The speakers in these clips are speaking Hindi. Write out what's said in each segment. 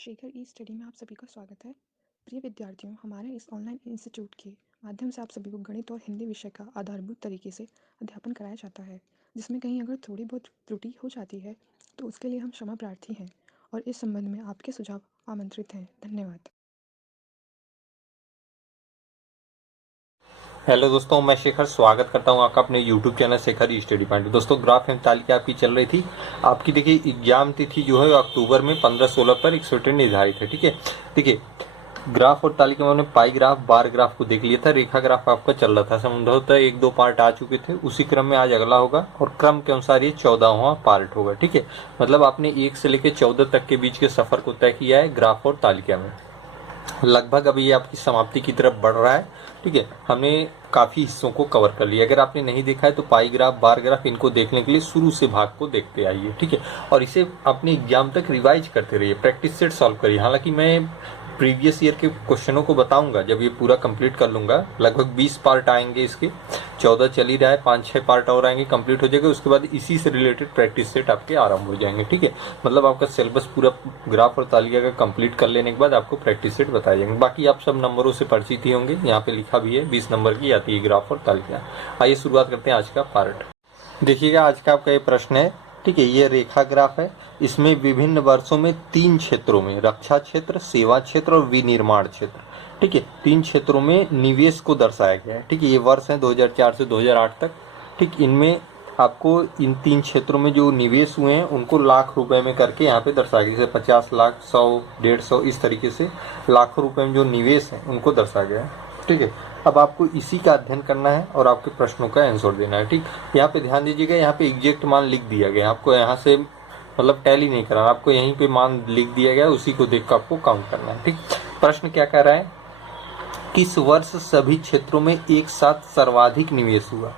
शेखर ई स्टडी में आप सभी का स्वागत है। प्रिय विद्यार्थियों, हमारे इस ऑनलाइन इंस्टीट्यूट के माध्यम से आप सभी को गणित और हिंदी विषय का आधारभूत तरीके से अध्यापन कराया जाता है, जिसमें कहीं अगर थोड़ी बहुत त्रुटि हो जाती है तो उसके लिए हम क्षमा प्रार्थी हैं और इस संबंध में आपके सुझाव आमंत्रित हैं। धन्यवाद। हेलो दोस्तों, मैं शेखर स्वागत करता हूं आपका अपने YouTube चैनल शेखर ई स्टडी पॉइंट। दोस्तों, ग्राफ एवं तालिका आपकी चल रही थी। आपकी देखिए एग्जाम तिथि जो है अक्टूबर में 15-16 पर एक स्वेटर निर्धारित है। ठीक है, देखिए ग्राफ और तालिका में हमने पाई ग्राफ, बार ग्राफ को देख लिया था। रेखा ग्राफ आपका चल रहा था, संभवतः 1-2 पार्ट आ चुके थे। उसी क्रम में आज अगला होगा और क्रम के अनुसार ये 14वां पार्ट होगा। ठीक है, मतलब आपने 1 से लेकर 14 तक के बीच के सफर को तय किया है ग्राफ और तालिका में। लगभग अभी ये आपकी समाप्ति की तरफ बढ़ रहा है। ठीक है, हमने काफी हिस्सों को कवर कर लिया। अगर आपने नहीं देखा है तो पाई ग्राफ, बार ग्राफ इनको देखने के लिए शुरू से भाग को देखते आइए। ठीक है, और इसे अपने एग्जाम तक रिवाइज करते रहिए, प्रैक्टिस सेट सॉल्व करिए। हालांकि मैं प्रीवियस ईयर के क्वेश्चनों को बताऊंगा जब ये पूरा कंप्लीट कर लूंगा। लगभग 20 पार्ट आएंगे इसके, 14 चल ही रहा है, 5-6 पार्ट और आएंगे, कंप्लीट हो जाएगा। उसके बाद इसी से रिलेटेड प्रैक्टिस सेट आपके आरंभ हो जाएंगे। ठीक है, मतलब आपका सिलेबस पूरा ग्राफ और तालिका का कंप्लीट कर लेने के बाद आपको प्रैक्टिस सेट बताए जाएंगे। बाकी आप सब नंबरों से परिचित ही होंगे, यहाँ पे लिखा भी है 20 नंबर की आती है ग्राफ और तालिका। आइए शुरुआत करते हैं आज का पार्ट। देखिएगा, आज का आपका ये प्रश्न है। ठीक है, ये रेखा ग्राफ है। इसमें विभिन्न वर्षों में 3 क्षेत्रों में, रक्षा क्षेत्र, सेवा क्षेत्र और विनिर्माण क्षेत्र, ठीक है, 3 क्षेत्रों में निवेश को दर्शाया गया है। ठीक है, ये वर्ष है 2004 से 2008 तक। ठीक, इनमें आपको इन 3 क्षेत्रों में जो निवेश हुए हैं उनको लाख रुपए में करके यहाँ पे दर्शाया गया। जैसे 50 लाख, 100, 150, इस तरीके से लाखों रुपए में जो निवेश है उनको दर्शाया गया है। ठीक है, अब आपको इसी का अध्ययन करना है और आपके प्रश्नों का आंसर देना है। ठीक, यहाँ पे ध्यान दीजिएगा, यहाँ पे एग्जैक्ट मान लिख दिया गया। आपको यहाँ से मतलब टैली नहीं करना, आपको यहीं पे मान लिख दिया गया, उसी को देख कर आपको काउंट करना है। ठीक, प्रश्न क्या कह रहा है, किस वर्ष सभी क्षेत्रों में एक साथ सर्वाधिक निवेश हुआ।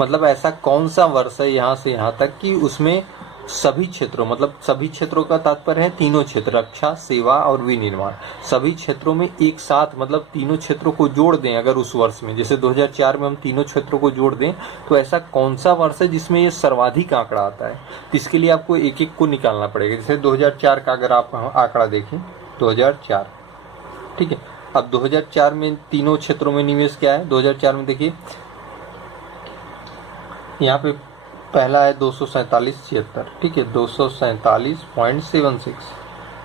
मतलब ऐसा कौन सा वर्ष है यहाँ से यहाँ तक कि उसमें सभी क्षेत्रों, मतलब सभी क्षेत्रों का तात्पर्य है तीनों क्षेत्र, रक्षा, सेवा और विनिर्माण, सभी क्षेत्रों में एक साथ, मतलब तीनों क्षेत्रों को जोड़ दें अगर उस वर्ष में, जैसे 2004 में हम तीनों क्षेत्रों को जोड़ दें तो ऐसा कौन सा वर्ष है जिसमें ये सर्वाधिक आंकड़ा आता है। तो इसके लिए आपको एक एक को निकालना पड़ेगा। जैसे 2004 का अगर आप आंकड़ा देखें, 2004, ठीक है, अब 2004 में तीनों क्षेत्रों में निवेश क्या है। 2004 में देखिए यहाँ पे पहला है 247.76, ठीक है, 247.76,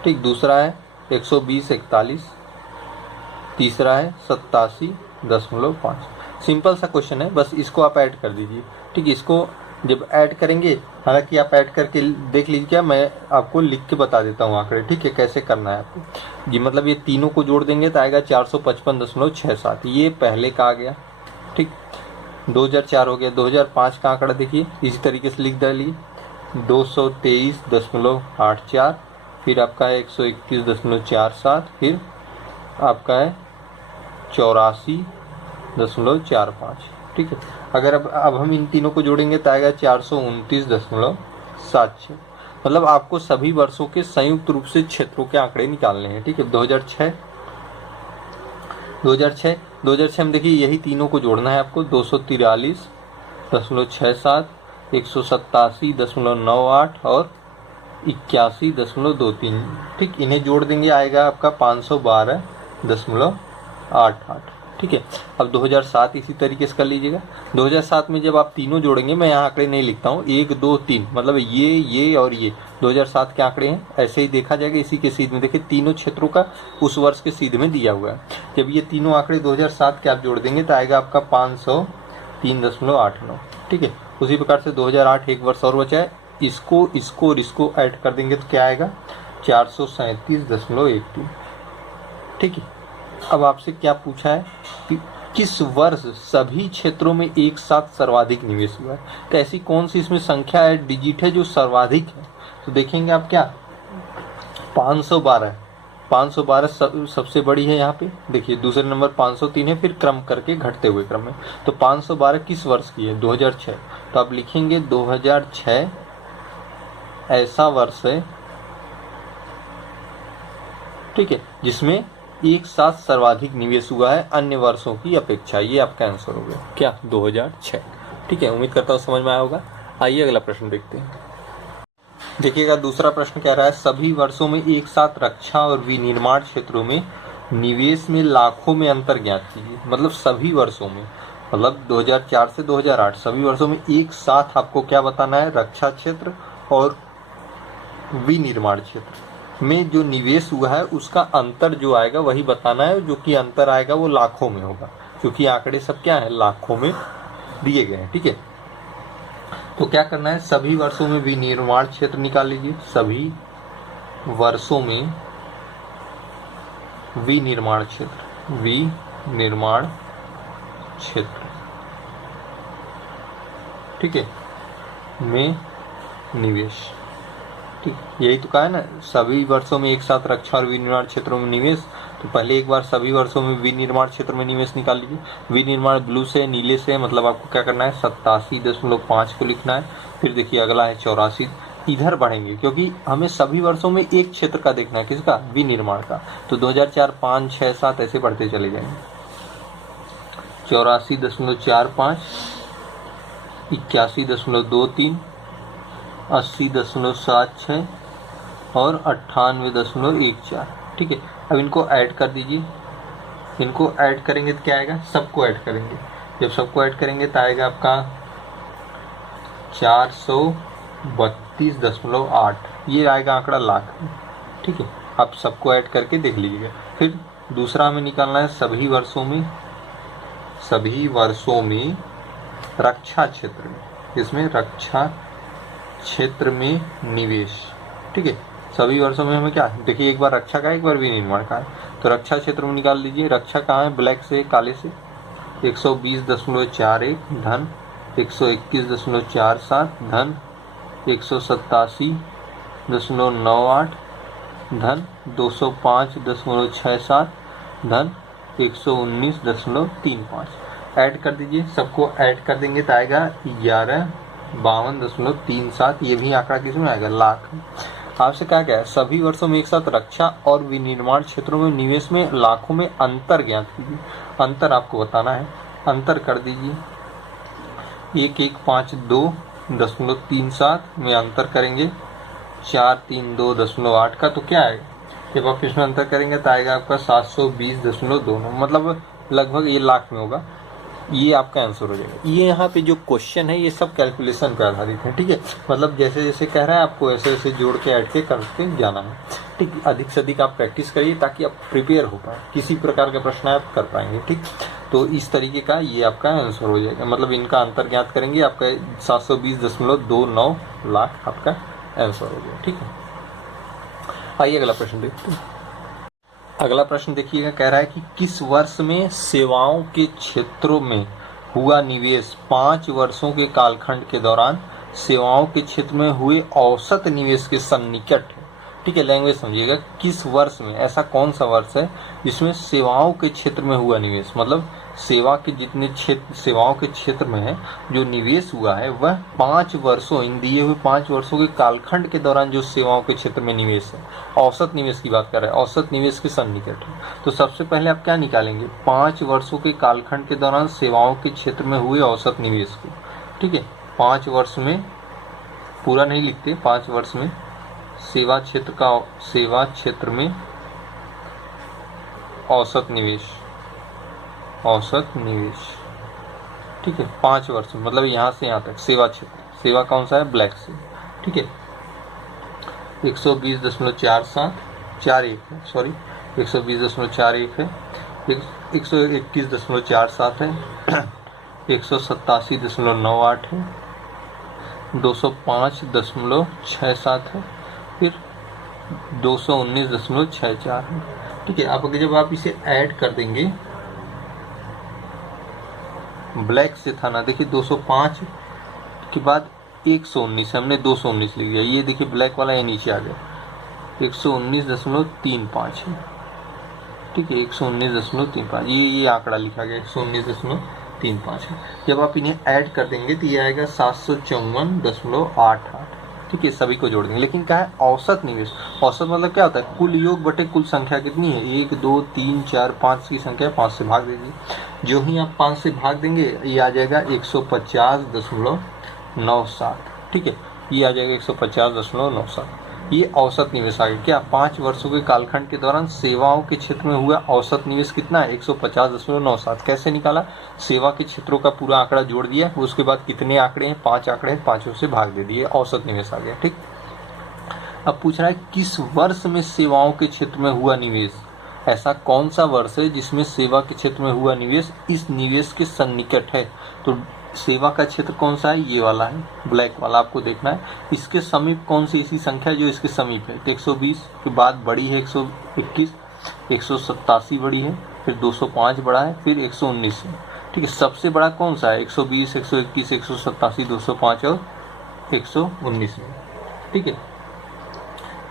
ठीक, दूसरा है 120.41, तीसरा है 87.5। सिंपल सा क्वेश्चन है, बस इसको आप ऐड कर दीजिए। ठीक, इसको जब ऐड करेंगे, हालांकि आप ऐड करके देख लीजिए, क्या मैं आपको लिख के बता देता हूँ आंकड़े। ठीक है, कैसे करना है आपको जी, मतलब ये तीनों को जोड़ देंगे तो आएगा 455.67, ये पहले का आ गया। ठीक, 2004 हो गया। 2005 का आंकड़ा देखिए, इसी तरीके से लिख डालिए, 223.84, फिर आपका है 121.47, फिर आपका है 84.45। ठीक है, अगर अब हम इन तीनों को जोड़ेंगे तो आएगा 429.76। मतलब आपको सभी वर्षों के संयुक्त रूप से क्षेत्रों के आंकड़े निकालने हैं। ठीक है, 2006 में देखिए यही तीनों को जोड़ना है आपको, 243.67, 187.98 और 81.23। ठीक, इन्हें जोड़ देंगे आएगा आपका 512.88। ठीक है, अब 2007 इसी तरीके से कर लीजिएगा। 2007 में जब आप तीनों जोड़ेंगे, मैं यहाँ आंकड़े नहीं लिखता हूँ, 1, 2, 3, मतलब ये और ये 2007 के आंकड़े हैं। ऐसे ही देखा जाएगा, इसी के सीध में देखिए तीनों क्षेत्रों का उस वर्ष के सीध में दिया हुआ है। जब ये तीनों आंकड़े 2007 के आप जोड़ देंगे तो आएगा आपका 503.89। ठीक है, उसी प्रकार से 2008 एक वर्ष और बचा है, इसको ऐड कर देंगे तो क्या आएगा, 437.13। ठीक है, अब आपसे क्या पूछा है कि किस वर्ष सभी क्षेत्रों में एक साथ सर्वाधिक निवेश हुआ है। तो ऐसी कौन सी इसमें संख्या है, डिजिट है जो सर्वाधिक है। तो देखेंगे आप क्या, 512 सबसे बड़ी है यहाँ पे। देखिए दूसरे नंबर 503 है, फिर क्रम करके घटते हुए क्रम में। तो 512 किस वर्ष की है, 2006। तो आप लिखेंगे 2006 ऐसा वर्ष है, ठीक है, जिसमें एक साथ सर्वाधिक निवेश हुआ है अन्य वर्षों की अपेक्षा। ये आपका आंसर हो गया क्या, 2006। ठीक है, उम्मीद करता हूँ समझ में आया होगा। आइए अगला प्रश्न देखते हैं। देखिएगा दूसरा प्रश्न कह रहा है सभी वर्षों में एक साथ रक्षा और विनिर्माण क्षेत्रों में निवेश में लाखों में अंतर ज्ञात कीजिए। मतलब सभी वर्षों में, मतलब 2004 से 2008 सभी वर्षों में एक साथ आपको क्या बताना है, रक्षा क्षेत्र और विनिर्माण क्षेत्र में जो निवेश हुआ है उसका अंतर जो आएगा वही बताना है, जो कि अंतर आएगा वो लाखों में होगा, क्योंकि आंकड़े सब क्या है, लाखों में दिए गए हैं। ठीक है, तो क्या करना है, सभी वर्षों में विनिर्माण क्षेत्र निकाल लीजिए। सभी वर्षों में विनिर्माण क्षेत्र, विनिर्माण क्षेत्र, ठीक है, में निवेश। ठीक, यही तो कहा है ना, सभी वर्षों में एक साथ रक्षा और विनिर्माण क्षेत्रों में निवेश। तो पहले एक बार सभी वर्षों में विनिर्माण क्षेत्र में निवेश निकाल लीजिए। विनिर्माण ब्लू से, नीले से, मतलब आपको क्या करना है, 87.5 को लिखना है। फिर देखिए अगला है 84, इधर बढ़ेंगे क्योंकि हमें सभी वर्षों में एक क्षेत्र का देखना है, किसका, विनिर्माण का। तो 2004, 5, 6, 7 ऐसे बढ़ते चले जाएंगे। 84.45, 81.23, 80.76 और 98.14। ठीक है, अब इनको ऐड कर दीजिए। इनको ऐड करेंगे तो क्या आएगा, सबको ऐड करेंगे। जब सबको ऐड करेंगे तो आएगा आपका 432.8, ये आएगा आंकड़ा लाख में। ठीक है, आप सबको ऐड करके देख लीजिएगा। फिर दूसरा हमें निकालना है सभी वर्षों में रक्षा क्षेत्र में, इसमें रक्षा क्षेत्र में निवेश। ठीक है, सभी वर्षों में हमें क्या, देखिए एक बार रक्षा का है, एक बार विनिर्माण का है। तो रक्षा क्षेत्र में निकाल लीजिए। रक्षा कहाँ है, ब्लैक से, काले से, 120.41 धन 121.47 धन 187.98 धन 205.67 धन 119.35। ऐड कर दीजिए, सबको ऐड कर देंगे तो आएगा 1152.37। ये भी आंकड़ा किस में आएगा, लाख। आपसे क्या है, सभी वर्षों में एक साथ रक्षा और विनिर्माण क्षेत्रों में निवेश में लाखों में अंतर ज्ञात कीजिए। अंतर आपको बताना है, अंतर कर दीजिए। 1152.37 में अंतर करेंगे 432.8 का, तो क्या आएगा, जब आप इसमें अंतर करेंगे तो आएगा आपका 720.29, मतलब लगभग ये लाख में होगा। ये आपका आंसर हो जाएगा। ये यहाँ पे जो क्वेश्चन है ये सब कैलकुलेशन पे आधारित है। ठीक है, मतलब जैसे जैसे कह रहा है आपको ऐसे ऐसे जोड़ के ऐड के करते जाना है। ठीक, अधिक से अधिक आप प्रैक्टिस करिए ताकि आप प्रिपेयर हो पाए, किसी प्रकार का प्रश्न आप कर पाएंगे। ठीक, तो इस तरीके का ये आपका आंसर हो जाएगा। मतलब इनका अंतर ज्ञात करेंगे, आपका 720.29 लाख आपका आंसर हो गया। ठीक है, आइए अगला प्रश्न देखते हैं। अगला प्रश्न देखिएगा, कह रहा है कि किस वर्ष में सेवाओं के क्षेत्रों में हुआ निवेश 5 वर्षों के कालखंड के दौरान सेवाओं के क्षेत्र में हुए औसत निवेश के सन्निकट है। ठीक है, लैंग्वेज समझिएगा, किस वर्ष में, ऐसा कौन सा वर्ष है जिसमें सेवाओं के क्षेत्र में हुआ निवेश, मतलब सेवा के जितने क्षेत्र, सेवाओं के क्षेत्र में है जो निवेश हुआ है वह 5 वर्षों, इन दिए हुए 5 वर्षों के कालखंड के दौरान जो सेवाओं के क्षेत्र में निवेश है, औसत निवेश की बात कर रहे हैं, औसत निवेश के सन्निकट है। तो सबसे पहले आप क्या निकालेंगे, 5 वर्षों के कालखंड के दौरान सेवाओं के क्षेत्र में हुए औसत निवेश को। ठीक है, 5 वर्ष में, पूरा नहीं लिखते, 5 वर्ष में सेवा क्षेत्र में औसत निवेश, ठीक है, 5 वर्ष में, मतलब यहाँ से यहाँ तक सेवा क्षेत्र, सेवा कौन सा है, ब्लैक से। ठीक है, 120.41 है, सॉरी 120.41 है, 121.47 है, 187.98 है, 205.67 है, फिर 219.64 है। ठीक है, आप जब आप इसे ऐड कर देंगे, ब्लैक से था ना, देखिए 205 के बाद 119, हमने 219 लिख दिया, ये देखिए ब्लैक वाला ये नीचे आ गया, 119.35 है। ठीक है, 119.35, ये आंकड़ा लिखा गया 119.35 है। जब आप इन्हें ऐड कर देंगे तो ये आएगा 754.88। ठीक है, सभी को जोड़ देंगे, लेकिन क्या है, औसत निवेश। औसत मतलब क्या होता है, कुल योग बटे कुल संख्या कितनी है, 1 2 3 4 5 की संख्या 5 से भाग दीजिए। जो ही आप 5 से भाग देंगे ये आ जाएगा 150.97। ठीक है, ये आ जाएगा 150.97। ये औसत निवेश आ गया। क्या 5 वर्षों के कालखंड के दौरान सेवाओं के क्षेत्र में हुआ औसत निवेश कितना है? 150.97। कैसे निकाला? सेवा के क्षेत्रों का पूरा आंकड़ा जोड़ दिया, उसके बाद कितने आंकड़े हैं? 5 आंकड़े हैं, 5 से भाग दे दिए, औसत निवेश आ गया। ठीक, अब पूछ रहा है किस वर्ष में सेवाओं के क्षेत्र में हुआ निवेश? ऐसा कौन सा वर्ष है जिसमें सेवा के क्षेत्र में हुआ निवेश इस निवेश के सन्निकट है? तो सेवा का क्षेत्र कौन सा है? ये वाला है, ब्लैक वाला आपको देखना है। इसके समीप कौन सी ऐसी संख्या जो इसके समीप है? 120 के बाद बड़ी है 121, 187 बड़ी है, फिर 205 बड़ा है, फिर 119 है। ठीक है, सबसे बड़ा कौन सा है? 120, 121, 187, 205 और 119 में। ठीक है,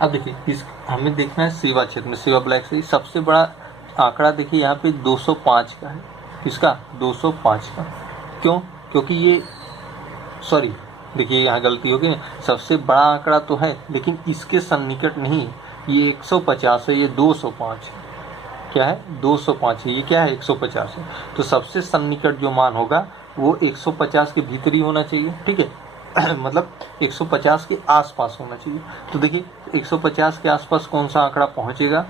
अब देखिए इस हमें देखना है सेवा क्षेत्र में, सेवा ब्लैक से सबसे बड़ा आंकड़ा देखिए यहाँ पे 205 का है। किसका? 205 का। क्यों? क्योंकि ये सॉरी देखिए यहाँ गलती होगी, सबसे बड़ा आंकड़ा तो है लेकिन इसके सन्निकट नहीं। ये 150 है, ये 205 है। क्या है? 205 है। ये क्या है? 150 है। तो सबसे सन्निकट जो मान होगा वो 150 के भीतर ही होना चाहिए। ठीक है मतलब 150 के आसपास होना चाहिए। तो देखिए 150 के आसपास कौन सा आंकड़ा पहुंचेगा?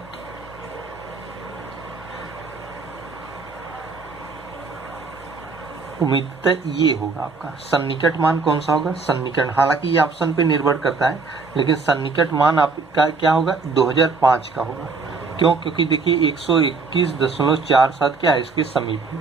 उम्मीदतः ये होगा आपका सन्निकट मान। कौन सा होगा? सन्निकट। हालांकि ये ऑप्शन पे निर्भर करता है, लेकिन सन्निकट मान आपका क्या होगा? 2005 का होगा। क्यों? क्योंकि देखिए 121.47 क्या है? इसके समीप है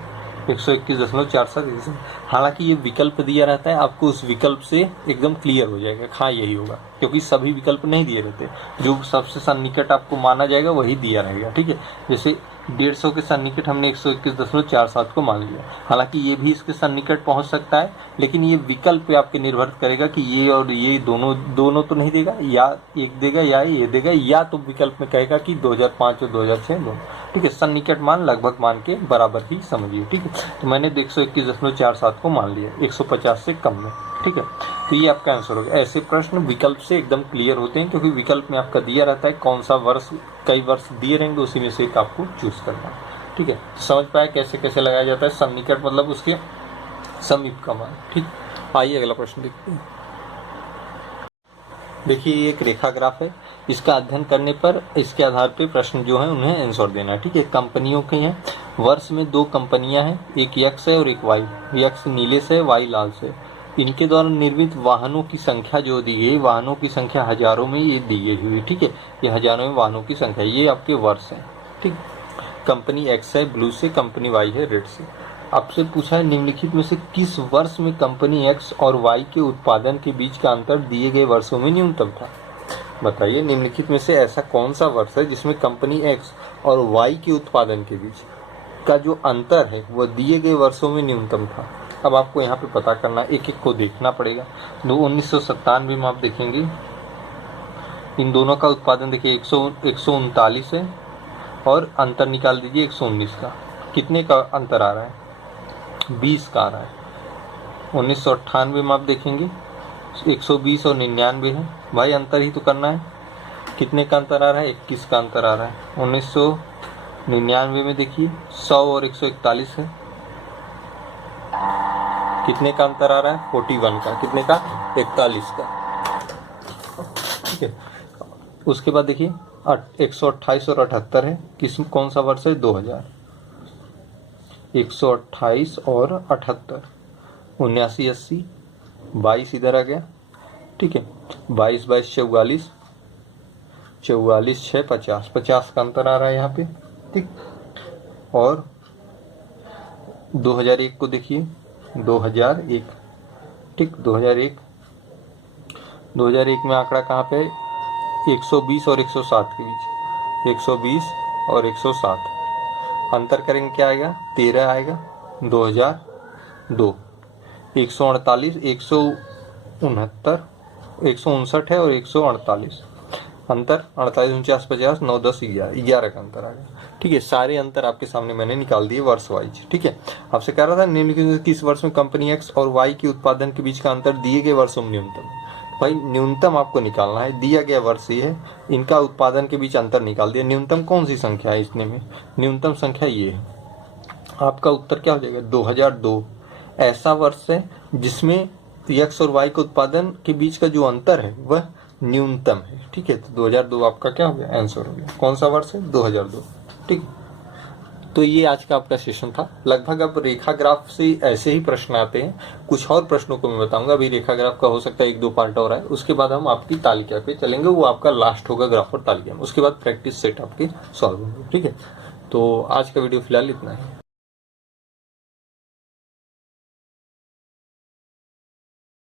121.47। हालांकि ये विकल्प दिया रहता है, आपको उस विकल्प से एकदम क्लियर हो जाएगा, हाँ यही होगा, क्योंकि सभी विकल्प नहीं दिए रहते। जो सबसे सन्निकट आपको माना जाएगा वही दिया रहेगा। ठीक है, जैसे 150 के सन्निकट हमने 121.47 को मान लिया। हालांकि ये भी इसके सन्निकट पहुंच सकता है, लेकिन ये विकल्प पे आपके निर्भर करेगा कि ये और ये दोनों तो नहीं देगा, या एक देगा या ये देगा, या तो विकल्प में कहेगा कि 2005 और 2006 दोनों। ठीक है, सन्निकट मान लगभग मान के बराबर ही समझिए। ठीक है, तो मैंने 121.47 को मान लिया 150 से कम में। ठीक है, तो ये आपका आंसर होगा। ऐसे प्रश्न विकल्प से एकदम क्लियर होते हैं, क्योंकि विकल्प में आपका दिया रहता है कौन सा वर्ष, कई वर्ष दिए रहेंगे, उसी में से एक आपको चूज करना। ठीक है, समझ पाया कैसे कैसे लगाया जाता है? सन्निकट मतलब उसके समीप का मान। ठीक, आइए अगला प्रश्न देखते हैं। देखिए ये एक रेखा ग्राफ है, इसका अध्ययन करने पर इसके आधार पे प्रश्न जो है उन्हें आंसर देना है। ठीक है, कंपनियों के हैं, वर्ष में 2 कंपनियां हैं, एक यक्स है और एक वाई। यक्स नीले से, वाई लाल से। इनके द्वारा निर्मित वाहनों की संख्या जो दी गई, वाहनों की संख्या हजारों में ये दी गई हुई। ठीक है, ये हजारों में वाहनों की संख्या, ये आपके वर्ष है। ठीक, कंपनी एक्स है ब्लू से, कंपनी वाई है रेड से। आपसे पूछा है निम्नलिखित में से किस वर्ष में कंपनी एक्स और वाई के उत्पादन के बीच का अंतर दिए गए वर्षों में न्यूनतम था? बताइए निम्नलिखित में से ऐसा कौन सा वर्ष है जिसमें कंपनी एक्स और वाई के उत्पादन के बीच का जो अंतर है वह दिए गए वर्षों में न्यूनतम था? अब आपको यहाँ पे पता करना, एक एक को देखना पड़ेगा। 1997 में आप देखेंगे इन दोनों का उत्पादन देखिए 139 है, और अंतर निकाल दीजिए 119 का। कितने का अंतर आ रहा है? 20 का आ रहा है। 1998 में आप देखेंगे 120 और 99 है। भाई अंतर ही तो करना है। कितने का अंतर आ रहा है? 21 का अंतर आ रहा है। 1999 में देखिए 100 और 141 है। कितने का अंतर आ रहा है? 41 का। कितने का? 41 का। ठीक है, उसके बाद देखिए 128 और 78 है। कौन सा वर्ष है? 2000। 128 और 78, 79 80, 22 इधर आ गया। ठीक है, 22 22 44, 44 6 50, 50 का अंतर आ रहा है यहाँ पे। ठीक, और 2001 को देखिए 2001। ठीक, 2001 में आंकड़ा कहाँ पे? 120 और 107 के बीच। 120 और 107 अंतर करेंगे क्या आएगा? 13 आएगा। 2002 148, 169, 159 है और 148 अंतर 48 49 50 9 10 11 का अंतर आ गया। ठीक है, सारे अंतर आपके सामने मैंने निकाल दिए वर्ष वाइज। ठीक है, आपसे कह रहा था निम्नलिखित किस वर्ष में कंपनी एक्स और वाई के उत्पादन के बीच का अंतर दिए गए वर्षों में न्यूनतम? भाई न्यूनतम आपको निकालना है, दिया गया वर्ष ये है, इनका उत्पादन के बीच अंतर निकाल दिया। न्यूनतम कौन सी संख्या है इतने में? न्यूनतम संख्या ये है। आपका उत्तर क्या हो जाएगा? 2002 ऐसा वर्ष है जिसमें एक्स और वाई के उत्पादन के बीच का जो अंतर है वह न्यूनतम है। ठीक है, तो 2002 आपका क्या हो गया, आंसर हो गया। कौन सा वर्ष है, 2002। ठीक, तो ये आज का आपका सेशन था। लगभग अब रेखा ग्राफ से ऐसे ही प्रश्न आते हैं, कुछ और प्रश्नों को मैं बताऊंगा। अभी रेखा ग्राफ का हो सकता है 1-2 पार्ट और है, उसके बाद हम आपकी तालिका पे चलेंगे, वो आपका लास्ट होगा ग्राफ और तालिका में। उसके बाद प्रैक्टिस सेट आपके सॉल्व होंगे। ठीक है, तो आज का वीडियो फिलहाल इतना ही।